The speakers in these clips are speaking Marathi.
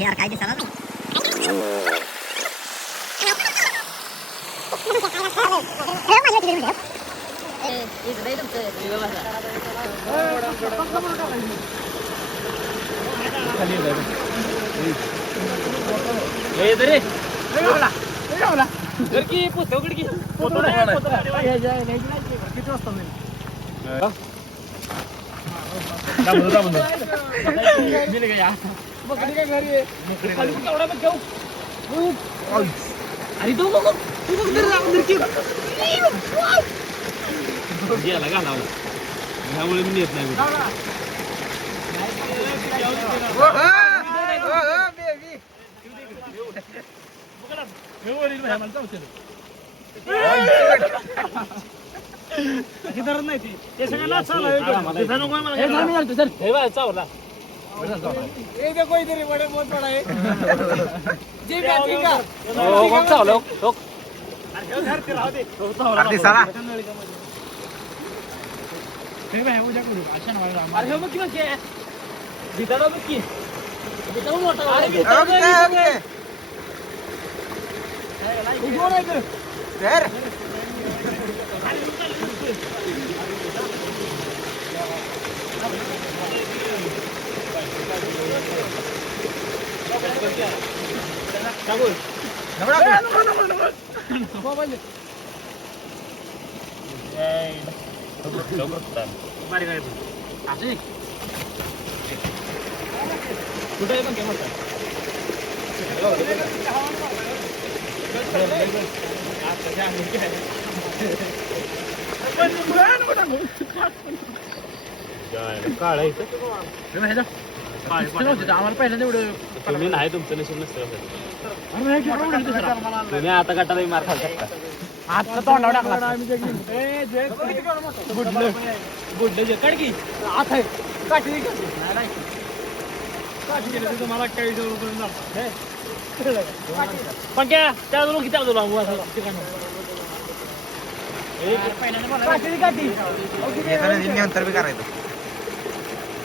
यार काय दिसणार अरे तू बघ गेला घाला ह्यामुळे मी येत नाही आम्हाला पहिल्यांदा एवढं तुम्ही नाही तुमचं नशीब नसतं तुम्ही आता गटाला मार खाल शकता आता तोंडावर टाकला गुड कडकी आता काठी तुम्हाला काही पण क्या त्या किती नंतर बी करायचं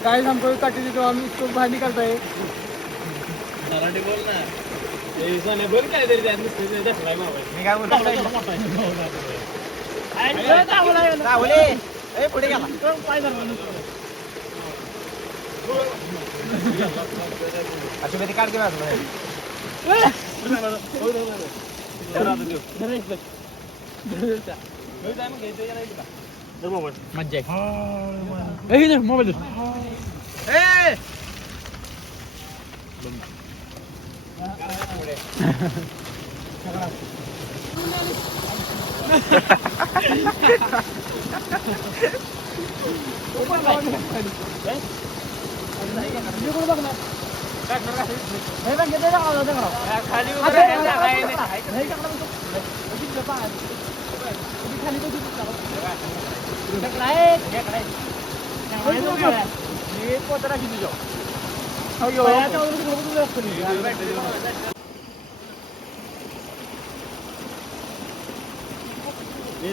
काय सांगतो काठी देतो आम्ही बाहेर निघालताय बोल ना बोल काय तरी पुढे गेला अशी काढते मज्जा मोबाईल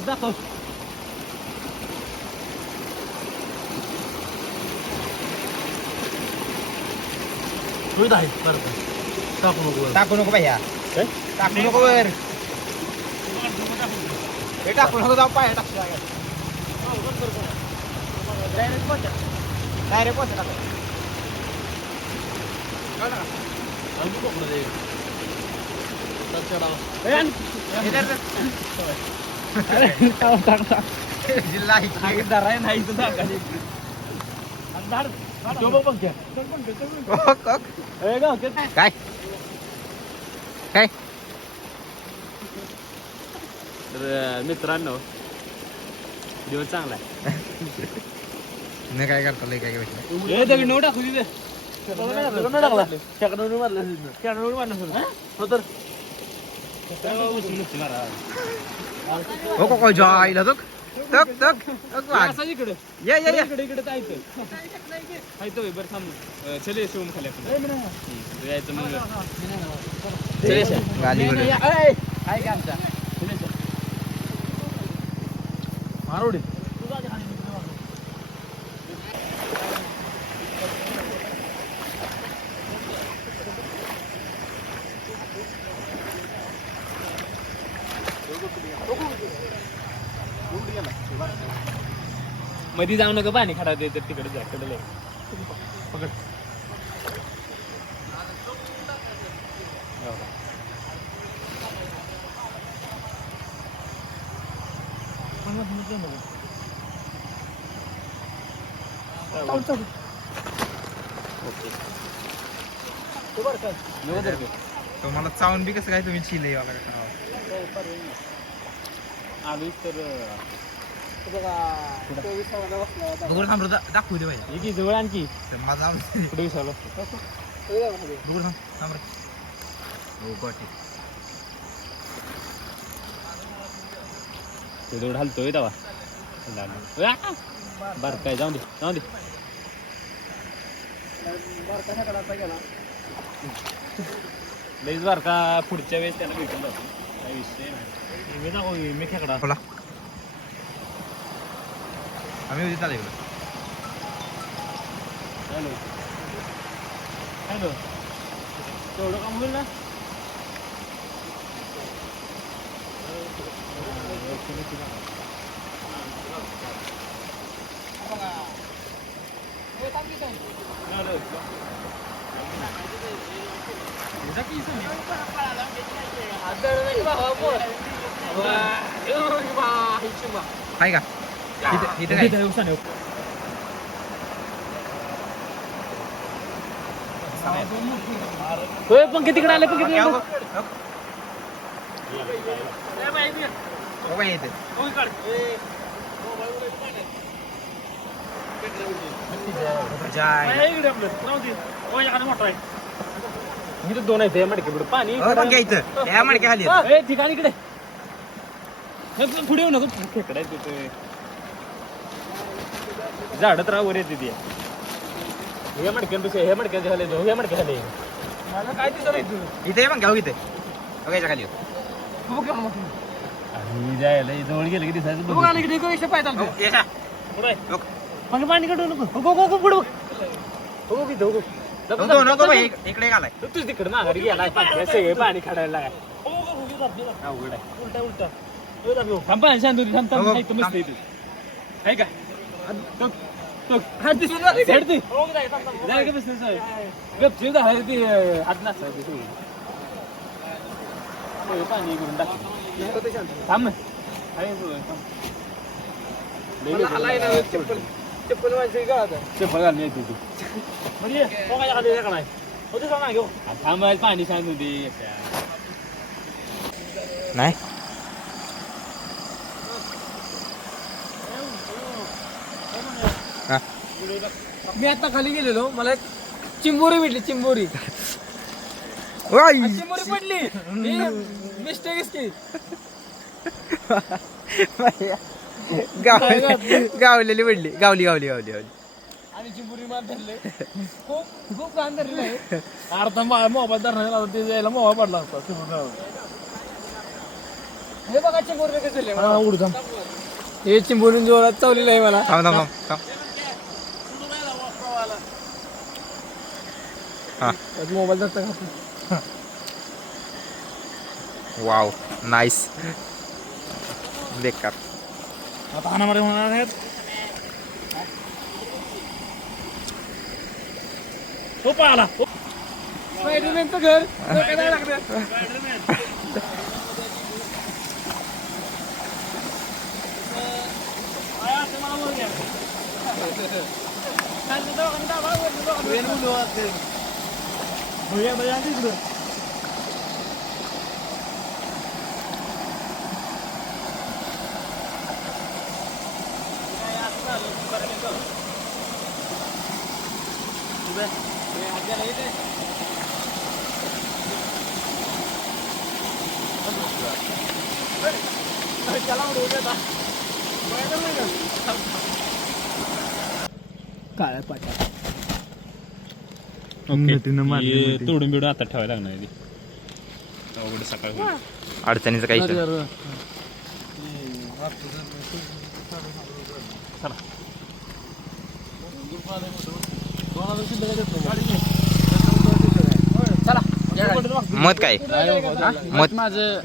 दाखव टाकू नको भैया टाकू नको वर हे टाकू नको जाऊ पाय टाकू डायरेक्ट पोच टाकू जिल्हा नाही काय काय तर मित्रांनो दिवस चांगला आहे नाही काय करता काय दगड नऊ टाकू तिथे हो जायला तो तक तक इकडे या या इकडे इकडे जायचं बरं थांब चले शिवम खाली आपण यायचं मग गालीकडे आहे का आमचा मारोडे मध्ये जाऊ नका पाणी खडावते तर तिकडे जा कडे पकड मला चावून बी कसं काय तुम्ही चिले वगैरे दाखवू दे पाहिजे जवळ आणखी माझा कुठे विसरलो दौड हलतोय दवा बर काय जाऊ दे लईच बर का पुढच्या वेळेस त्याला भेटून जातो काही विषय नाही मी खेकडा बोला आम्ही उद्या चालू हॅलो तेवढं काम होईल ना आहे का इथे काय पंखे तिकडे आले पंखे इथे दोन आहेत मडके पुढे पाणी इथं या मडक्या खाली ठिकाणी इकडे पुढे येऊ नको खेकडा तिथे झाड तर वर येते ती हे मडक्यांपेक्षा हे मडक्यांचे खाली हे मडके खाली मला काय दिसत इथे मग घ्याऊ इथे बघायच्या खाली जायला जवळ गेलं की दिसायचं पाणी काढू नको पुढे नको इकडे घालाय तूच तिकडे माघारी गेला सगळे पाणी काढायला अवघड आहे उलटा थांब शांत थांब मस्त इथे आहे का पाणी करून टाक थांब चप्पल घालून येते तू म्हणजे थांब पाणी सांग होती नाही मी आता खाली गेलेलो मला चिंबोरी भेटली चिंबोरी पडली मिस्टेक गावलेली पडली गावली आणि चिंबोरी मान धरले खूप कान धरले अर्धा मोबाईल धरणार ते जायला मोबाईल पडला असता हे बघा चिंबोरी उडू हे चिंबोरी जोरात चावलेलं आहे मला मोबाईल धरता का वाव नाईस बेकार आता अनामध्ये होणार आहेत तो पळाला स्पायडरमॅनचं घर काय लागतं काळ्या पाट्या तोडून बिडून आता ठेवायला लागणार अवघड सकाळ अडचणीचं काही मत काय मत माझं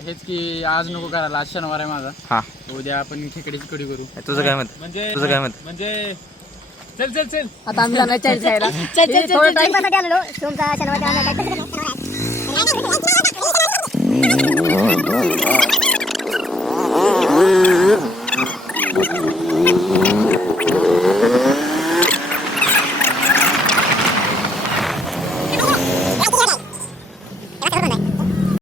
हेच की आज नको करायला आज शनिवार आहे माझा हा उद्या आपण खेकड्याची कढी करू. तुझं काय मत? म्हणजे तुझं काय मत? म्हणजे चल चल चल आता आम्ही जाणार चाळीस जायला. थोडं time-